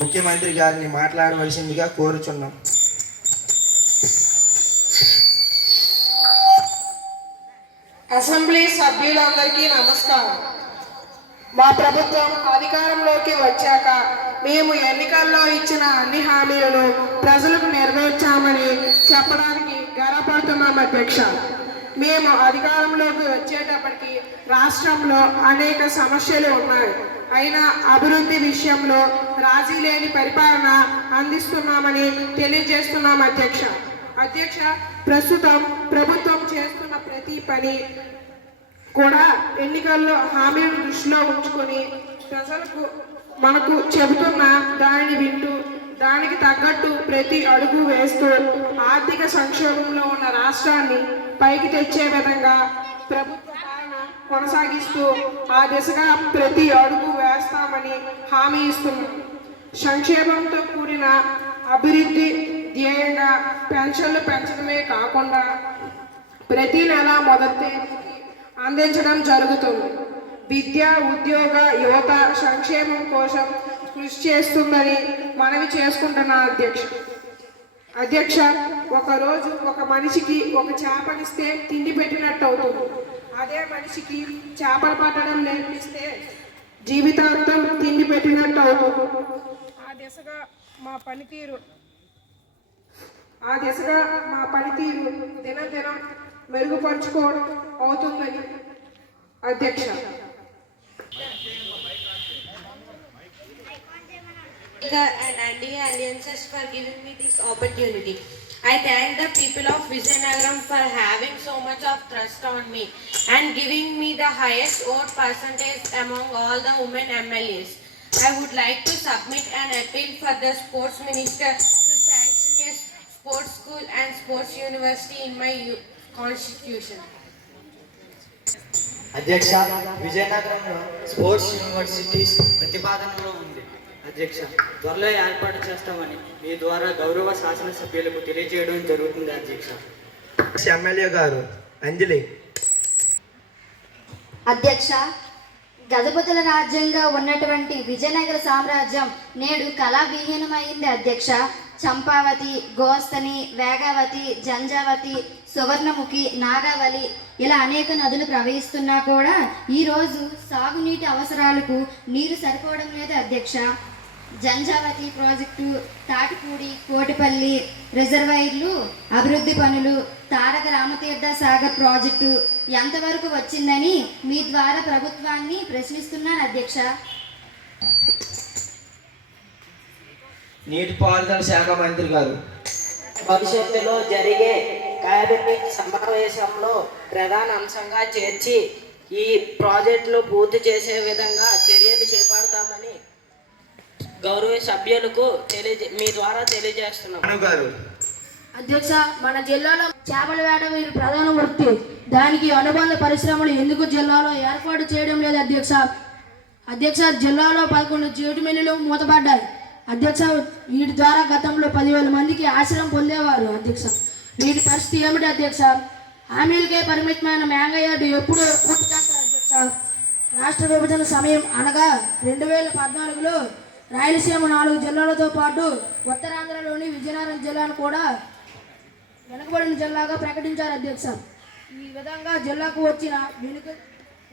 ముఖ్యమంత్రి గారిని మాట్లాడవలసిందిగా కోరుచున్నాం. అసెంబ్లీ సభ్యులందరికీ నమస్కారం. మా ప్రభుత్వం అధికారంలోకి వచ్చాక మేము ఎన్నికల్లో ఇచ్చిన అన్ని హామీలను ప్రజలకు నెరవేర్చామని చెప్పడానికి గర్వపడుతున్నాం అధ్యక్ష. మేము అధికారంలోకి వచ్చేటప్పటికి రాష్ట్రంలో అనేక సమస్యలు ఉన్నాయి. అయినా అభివృద్ధి విషయంలో రాజీ లేని పరిపాలన అందిస్తున్నామని తెలియజేస్తున్నాం అధ్యక్ష. ప్రస్తుతం ప్రభుత్వం చేస్తున్న ప్రతి పని కూడా ఎన్నికల్లో హామీలను దృష్టిలో ఉంచుకొని ప్రజలకు మనకు చెబుతున్న దానిని వింటూ దానికి తగ్గట్టు ప్రతి అడుగు వేస్తూ ఆర్థిక సంక్షోభంలో ఉన్న రాష్ట్రాన్ని పైకి తెచ్చే విధంగా ప్రభుత్వ పాలన కొనసాగిస్తూ ఆ దిశగా ప్రతి అడుగు వేస్తామని హామీ ఇస్తున్నాం. సంక్షేమంతో కూడిన అభివృద్ధి ధ్యేయంగా పెన్షన్లు పెంచడమే కాకుండా ప్రతి నెల మొదటి తేదీకి అందించడం జరుగుతుంది. విద్య, ఉద్యోగ, యువత సంక్షేమం కోసం కృషి చేస్తుందని మనవి చేసుకుంటున్నా అధ్యక్ష. ఒకరోజు ఒక మనిషికి ఒక చేపనిస్తే తిండి పెట్టినట్టు అవుతుంది. అదే మనిషికి చేపలు పట్టడం నేర్పిస్తే జీవితాంతం తిండి పెట్టినట్టు అవుతుంది. ఆ దిశగా మా పనితీరు దినం మెరుగుపరుచుకోవడం అవుతుందని అధ్యక్ష. And NDA alliances for giving me this opportunity. I thank the people of Vizianagaram for having so much of trust on me and giving me the highest vote percentage among all the women MLAs. I would like to submit an appeal for the sports minister to sanction a sports school and sports university in my constitution. అధ్యక్ష, విజయనగరంలో sports universities ప్రతిపాదనలో ఉంది. అధ్యక్ష, త్వరలో ఏర్పాటు చేస్తామని మీ ద్వారా గౌరవ శాసనసభ్యులకు తెలియజేయడం జరుగుతుంది. అధ్యక్ష. ఎమ్మెల్యే గారు అంజలి. అధ్యక్ష, గజపతుల రాజ్యంగా ఉన్నటువంటి విజయనగర సామ్రాజ్యం నేడు కళావిహీనమైంది. అధ్యక్ష, చంపావతి, గోస్తని, వేగావతి, జంజావతి, సువర్ణముఖి, నాగావళి ఇలా అనేక నదులు ప్రవహిస్తున్నా కూడా ఈరోజు సాగునీటి అవసరాలకు నీరు సరిపోవడం లేదు. అధ్యక్ష, జంజావతి ప్రాజెక్టు, తాటిపూడి, కోటిపల్లి రిజర్వాయర్లు అభివృద్ధి పనులు, తారక రామతీర్థ సాగర్ ప్రాజెక్టు ఎంతవరకు వచ్చిందని మీ ద్వారా ప్రభుత్వాన్ని ప్రశ్నిస్తున్నాను. అధ్యక్ష. నీటిపారుదల శాఖ మంత్రి గారు. భవిష్యత్తులో జరిగే కేబినెట్ సమావేశంలో ప్రధాన అంశంగా చేర్చి ఈ ప్రాజెక్టులు పూర్తి చేసే విధంగా చర్యలు చేపడతామని గౌరవ సభ్యులకు మీ ద్వారా తెలియజేస్తున్నాం. అధ్యక్ష, మన జిల్లాలో చేపల వేట వీరి ప్రధాన వృత్తి. దానికి అనుబంధ పరిశ్రమలు ఎందుకు జిల్లాలో ఏర్పాటు చేయడం లేదు? అధ్యక్ష, జిల్లాలో 11 జేటు మిల్లులు మూతపడ్డాయి. అధ్యక్ష, వీటి ద్వారా గతంలో 10,000 మందికి ఆశ్రయం పొందేవారు. అధ్యక్ష, వీటి పరిస్థితి ఏమిటి? అధ్యక్ష, హామీలకే పరిమితమైన మ్యాంగయార్డు ఎప్పుడు పూర్తి చేస్తారు? అధ్యక్ష, రాష్ట్ర విభజన సమయం అనగా 2014లో రాయలసీమ 4 జిల్లాలతో పాటు ఉత్తరాంధ్రలోని విజయనగరం జిల్లాను కూడా వెనుకబడిన జిల్లాగా ప్రకటించారు. అధ్యక్ష, ఈ విధంగా జిల్లాకు వచ్చిన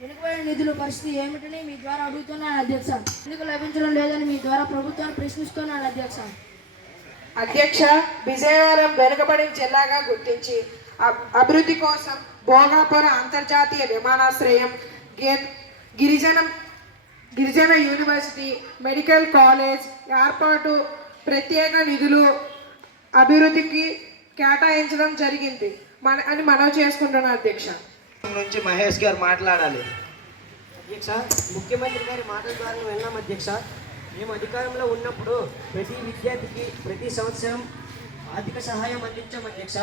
వెనుకబడిన నిధుల పరిస్థితి ఏమిటని మీ ద్వారా అడుగుతున్నాను. అధ్యక్ష, ఎందుకు లభించడం లేదని మీ ద్వారా ప్రభుత్వాన్ని ప్రశ్నిస్తున్నాను. అధ్యక్ష, విజయనగరం వెనుకబడిన జిల్లాగా గుర్తించి అభివృద్ధి కోసం భోగాపురం అంతర్జాతీయ విమానాశ్రయం, గిరిజన యూనివర్సిటీ, మెడికల్ కాలేజ్ ఏర్పాటు ప్రత్యేక నిధులు అభివృద్ధికి కేటాయించడం జరిగింది అని మనవి చేసుకుంటున్నాను. అధ్యక్ష. నుంచి మహేష్ గారు మాట్లాడాలి. అధ్యక్ష, ముఖ్యమంత్రి గారి మాటల ద్వారా విన్నాం. అధ్యక్ష, మేము అధికారంలో ఉన్నప్పుడు ప్రతి విద్యార్థికి ప్రతి సంవత్సరం ఆర్థిక సహాయం అందించాం. అధ్యక్ష,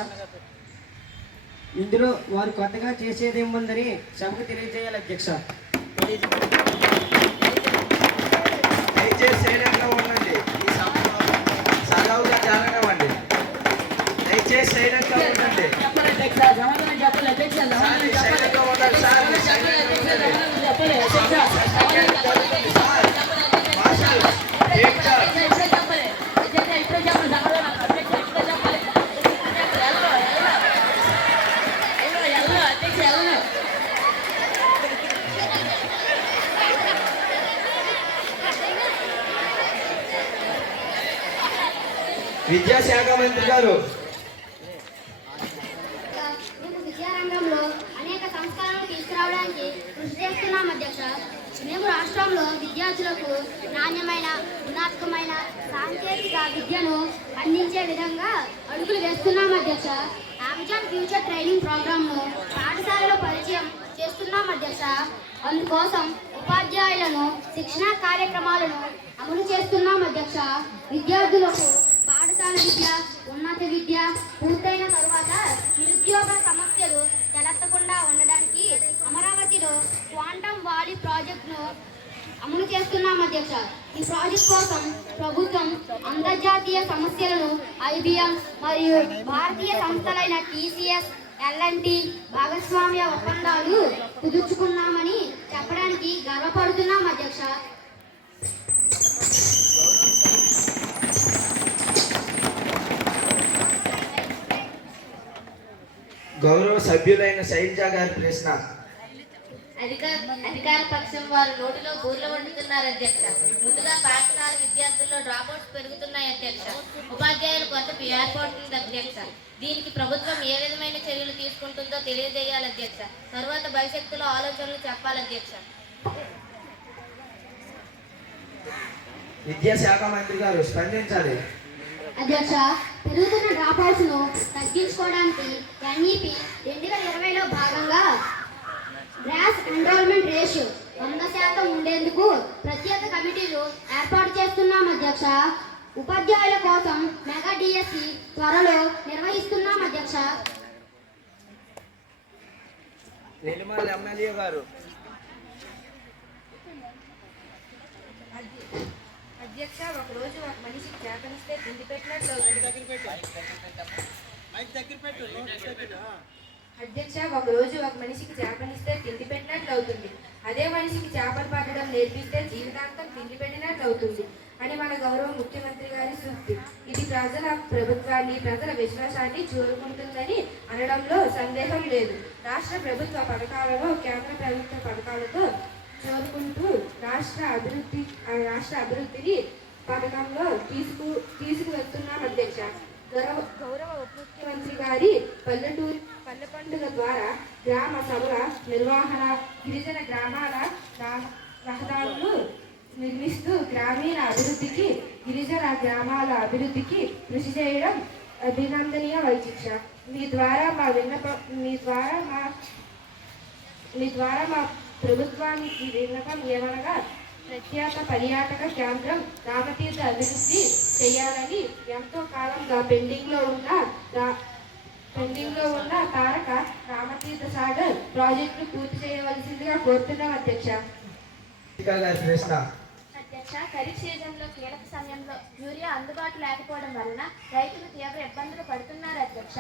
ఇందులో వారు కొత్తగా చేసేదేముందని సభకు తెలియజేయాలి. అధ్యక్ష. దయచేసి సైలెంట్గా ఉండండి. ఈ సజావుగా జరగనివ్వండి. దయచేసి సైలెంట్గా ఉండండి. సైలెంట్గా ఉండాలి సార్. విద్యాశాఖ మంత్రి గారు. మేము విద్యారంగంలో అనేక సంస్కరణలు తీసుకురావడానికి కృషి చేస్తున్నాం అధ్యక్ష. మేము రాష్ట్రంలో విద్యార్థులకు నాణ్యమైన గుణాత్మకమైన సాంకేతిక విద్యను అందించే విధంగా అడుగులు వేస్తున్నాం అధ్యక్ష. అమెజాన్ ఫ్యూచర్ ట్రైనింగ్ ప్రోగ్రామ్ను పాఠశాలలో పరిచయం చేస్తున్నాం అధ్యక్ష. అందుకోసం ఉపాధ్యాయులను శిక్షణా కార్యక్రమాలను అమలు చేస్తున్నాం అధ్యక్ష. విద్యార్థులకు పాఠశాల విద్య, ఉన్నత విద్య పూర్తయిన తరువాత నిరుద్యోగ సమస్యలు తలెత్తకుండా ఉండడానికి అమరావతిలో క్వాంటమ్ వాలీ ప్రాజెక్టును అమలు చేస్తున్నాం అధ్యక్ష. ఈ ప్రాజెక్ట్ కోసం ప్రభుత్వం అంతర్జాతీయ సమస్యలను IBM మరియు భారతీయ సంస్థలైన TCS, L&T భాగస్వామ్య ఒప్పందాలు కుదుర్చుకున్నామని చెప్పడానికి గర్వపడుతున్నాం అధ్యక్ష. గౌరవ సభ్యులైన శైలజ గారి ప్రశ్న. అధికార పక్షం వారు నోటిలో బూర్లు వండుతున్నారు అధ్యక్ష. ముందుగా పాఠశాల విద్యార్థుల్లో డ్రాప్అవుట్స్ పెరుగుతున్నాయి అధ్యక్ష. ఉపాధ్యాయులు కొరత ఏర్పడుతుంది అధ్యక్ష. దీనికి ప్రభుత్వం ఏ విధమైన చర్యలు తీసుకుంటుందో తెలియజేయాలి అధ్యక్ష. తరువాత భవిష్యత్తులో ఆలోచనలు చెప్పాలి అధ్యక్ష. విద్యాశాఖ మంత్రి గారు స్పందించాలి. అధ్యక్ష, పెరుగుతున్న డ్రాప్అవుట్స్ ను తగ్గించుకోవడానికి NEP 2020లో భాగంగా గ్రాస్ ఎన్రోల్మెంట్ రేషియో 100% ఉండేందుకు ప్రత్యేక కమిటీలు ఏర్పాటు చేస్తున్నాం అధ్యక్ష. ఉపాధ్యాయుల కోసం మెగా DSE త్వరలో నిర్వహిస్తున్నాం అధ్యక్ష. నెల్లిమల ఎమ్మెల్యే గారు. అధ్యక్ష, ఒకరోజు ఒక మనిషికి చేపనిస్తే తిండి పెట్టినట్లు అధ్యక్ష, ఒకరోజు ఒక మనిషికి చేపనిస్తే తిండి పెట్టినట్లు అవుతుంది. అదే మనిషికి చేపలు పట్టడం నేర్పిస్తే జీవితాంతం తిండి పెట్టినట్లు అవుతుంది అని మన గౌరవ ముఖ్యమంత్రి గారి సూక్తి. ఇది ప్రజల ప్రభుత్వాన్ని, ప్రజల విశ్వాసాన్ని చూరుకుంటుందని అనడంలో సందేహం లేదు. రాష్ట్ర ప్రభుత్వ పథకాలను కేంద్ర ప్రభుత్వ పథకాలతో చూరుకుంటూ రాష్ట్ర అభివృద్ధిని పథకంలో తీసుకువెళ్తున్నాం అధ్యక్ష. గౌరవ ఉప ముఖ్యమంత్రి గారి పల్లె పండుగ ద్వారా గ్రామ సభల నిర్వహణ, గిరిజన గ్రామాల రహదారులు నిర్మిస్తూ గ్రామీణ అభివృద్ధికి, గిరిజన గ్రామాల అభివృద్ధికి కృషి చేయడం అభినందనీయ అధ్యక్ష. మీ ద్వారా మా ప్రభుత్వానికి విన్నపం ఏమనగా ప్రఖ్యాత పర్యాటక కేంద్రం రామతీర్థ అభివృద్ధి చేయాలని ఎంతో కాలంగా పెండింగ్లో ఉన్న తారక రామతీర్థ సాగర్ ప్రాజెక్టు పూర్తి చేయవలసిందిగా కోరుతున్నాం అధ్యక్ష. అధ్యక్ష, ఖరీఫ్ సీజన్లో కీలక సమయంలో యూరియా అందుబాటు లేకపోవడం వలన రైతులు తీవ్ర ఇబ్బందులు పడుతున్నారు అధ్యక్ష.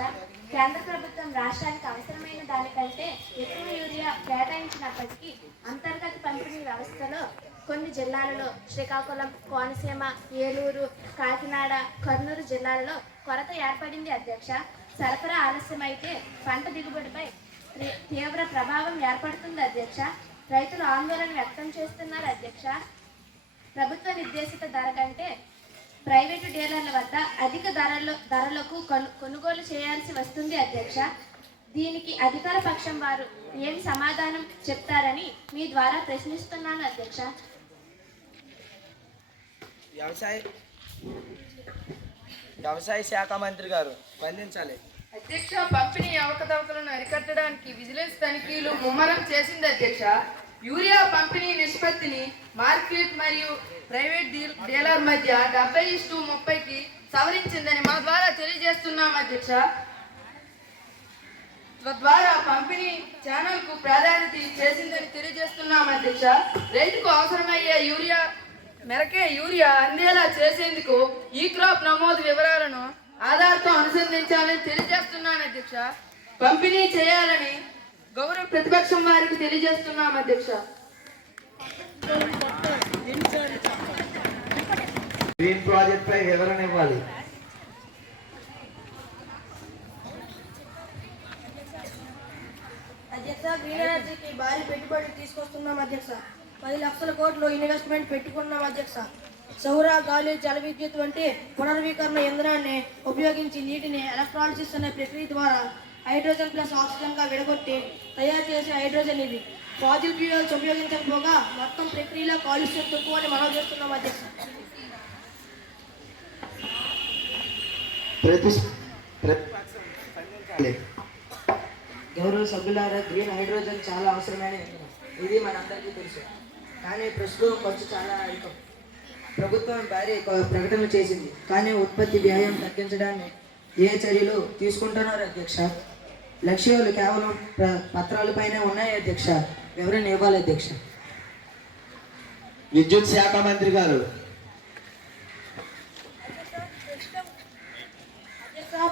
కేంద్ర ప్రభుత్వం రాష్ట్రానికి అవసరమైన దానికంటే ఎక్కువ యూరియా కేటాయించినప్పటికీ అంతర్గత పంపిణీ వ్యవస్థలో కొన్ని జిల్లాలలో శ్రీకాకుళం, కోనసీమ, ఏలూరు, కాకినాడ, కర్నూలు జిల్లాలలో కొరత ఏర్పడింది అధ్యక్ష. సరఫరా ఆలస్యమైతే పంట దిగుబడిపై తీవ్ర ప్రభావం ఏర్పడుతుంది అధ్యక్ష. రైతులు ఆందోళన వ్యక్తం చేస్తున్నారు అధ్యక్ష. ప్రభుత్వ నిర్దేశిత ధర కంటే ప్రైవేటు డీలర్ల వద్ద అధిక ధరలకు కొనుగోలు చేయాల్సి వస్తుంది అధ్యక్ష. దీనికి అధికార పక్షం వారు ఏమి సమాధానం చెప్తారని మీ ద్వారా ప్రశ్నిస్తున్నాను అధ్యక్ష. వ్యవసాయ శాఖ మంత్రి గారు స్పందించాలి. అధ్యక్ష, పంపిణీ అవకతవకలను అరికట్టడానికి విజిలెన్స్ తనిఖీలు ముమ్మరం చేసింది అధ్యక్ష. యూరియా పంపిణీ నిష్పత్తిని మార్కెట్ మరియు ప్రైవేట్ డీలర్ మధ్య 70:30కి సవరించిందని మా ద్వారా తెలియజేస్తున్నాం అధ్యక్ష. తద్వారా పంపిణీ ఛానల్కు ప్రాధాన్యత చేసిందని తెలియజేస్తున్నాం అధ్యక్ష. రైతుకు అవసరమయ్యే యూరియా మేరకే యూరియా అందేలా చేసేందుకు ఈ క్రాప్ నమోదు వివరాలను ఆధార్తో అనుసంధించాలని తెలియజేస్తున్నాను అధ్యక్ష. పంపిణీ చేయాలని గౌరవ ప్రతిపక్షం వారికి తెలియజేస్తున్నాం అధ్యక్ష. గ్రీన్ ప్రాజెక్ట్ పై వివరణ ఇవ్వాలి. అధ్యక్ష, గ్రీన్ ఎనర్జీకి భారీ పెట్టుబడి తీసుకొస్తున్నాం అధ్యక్ష. 10 లక్షల కోట్లు ఇన్వెస్ట్మెంట్ పెట్టుకున్నాం అధ్యక్ష. సౌర గాలి జల విద్యుత్ వంటి పునర్వీకరణ ఇంధనాన్ని ఉపయోగించి నీటిని ఎలక్ట్రాలిసిస్ అనే ప్రక్రియ ద్వారా హైడ్రోజన్ ప్లస్ ఆక్సిజన్గా విడగొట్టి తయారు చేసే హైడ్రోజన్ ఇది. ఫాజిల్ ఫ్యూయల్స్ ఉపయోగించకపోగా మొత్తం ప్రక్రియలో కాలుష్యం తక్కువ అని మనం చేస్తున్నాం అధ్యక్ష. గౌరవ సభ్యులారా, గ్రీన్ హైడ్రోజన్ చాలా అవసరమైన ఇంధనం. ఇది మనందరికీ తెలుసు. కానీ ప్రస్తుతం ఖర్చు చాలా అధికం. ప్రభుత్వం భారీ ప్రకటనలు చేసింది, కానీ ఉత్పత్తి వ్యయం తగ్గించడాన్ని ఏ చర్యలు తీసుకుంటున్నారు అధ్యక్ష? లక్ష్యాలు కేవలం పత్రాలపైనే ఉన్నాయి అధ్యక్ష. వివరణ ఇవ్వాలి అధ్యక్ష. విద్యుత్ శాఖ మంత్రి గారు.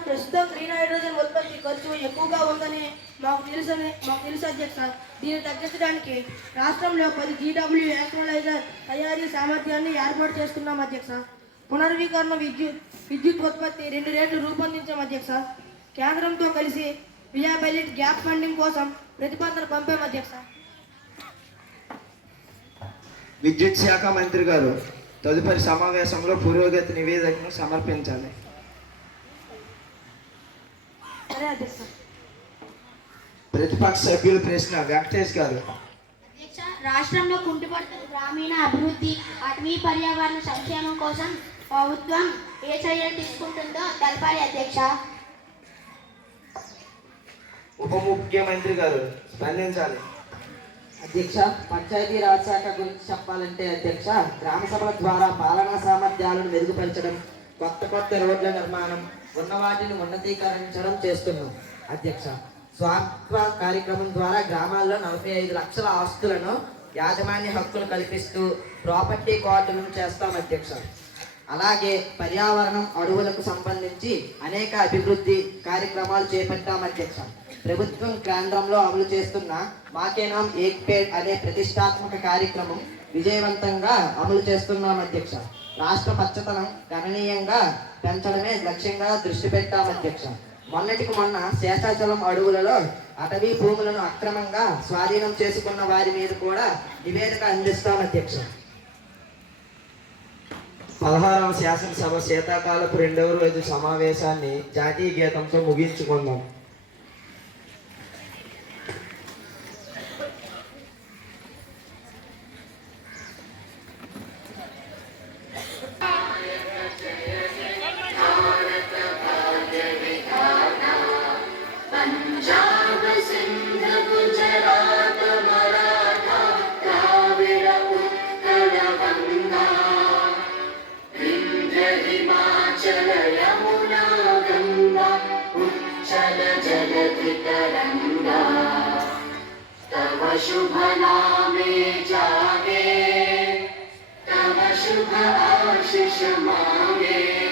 ప్రస్తుతం గ్రీన్ హైడ్రోజన్ ఉత్పత్తి ఖర్చు ఎక్కువగా ఉందని మాకు తెలుసు అధ్యక్ష. దీన్ని తగ్గించడానికి రాష్ట్రంలో 10 GW ఎలక్ట్రోలైజర్ తయారీ సామర్థ్యాన్ని ఏర్పాటు చేసుకున్నాం అధ్యక్ష. పునర్వీకరణ విద్యుత్ ఉత్పత్తి 2 రేట్లు రూపొందించాం అధ్యక్ష. కేంద్రంతో కలిసి వియాబిలిటీ గ్యాప్ ఫండింగ్ కోసం ప్రతిపాదన పంపాం అధ్యక్ష. విద్యుత్ శాఖ మంత్రి గారు, తదుపరి సమావేశంలో పురోగతి నివేదికను సమర్పించాలి. సరే అధ్యక్ష. ప్రతిపక్ష సభ్యుల ప్రశ్న. వెంకటేష్ గారు. అధ్యక్ష, రాష్ట్రంలో కుంటుపడుతున్న గ్రామీణ అభివృద్ధి, అటవీ పర్యావరణ సంక్షేమం కోసం ప్రభుత్వం ఏ చర్యలు తీసుకుంటుందో తెలపాలి అధ్యక్ష. ఉప ముఖ్యమంత్రి గారు స్పందించాలి. అధ్యక్ష, పంచాయతీ రాజ్ శాఖ గురించి చెప్పాలంటే అధ్యక్ష, గ్రామ సభల ద్వారా పాలనా సామర్థ్యాలను మెరుగుపరచడం, కొత్త రోడ్ల నిర్మాణం, ఉన్న వాటిని ఉన్నతీకరించడం చేస్తున్నాం అధ్యక్ష. స్వాత్వ కార్యక్రమం ద్వారా గ్రామాల్లో 45 లక్షల ఆస్తులను యాజమాన్య హక్కులు కల్పిస్తూ ప్రాపర్టీ కార్డులను చేస్తాం అధ్యక్ష. అలాగే పర్యావరణం, అడవులకు సంబంధించి అనేక అభివృద్ధి కార్యక్రమాలు చేపట్టాం అధ్యక్ష. ప్రభుత్వం కేంద్రంలో అమలు చేస్తున్న మాకే నామ్ ఏక్ పేడ్ అనే ప్రతిష్టాత్మక కార్యక్రమం విజయవంతంగా అమలు చేస్తున్నాం అధ్యక్ష. రాష్ట్ర పచ్చదనం గణనీయంగా పెంచడమే లక్ష్యంగా దృష్టి పెట్టాం అధ్యక్ష. మొన్నటికి మొన్న శేషాచలం అడవులలో అటవీ భూములను అక్రమంగా స్వాధీనం చేసుకున్న వారి మీద కూడా నివేదిక అందిస్తాం అధ్యక్ష. 16వ శాసనసభ శీతాకాలపు 2వ రోజు సమావేశాన్ని జాతీయ గీతంతో ముగించుకుందాం. शुभ नामे जागे, तव शुभ आशीष मांगे।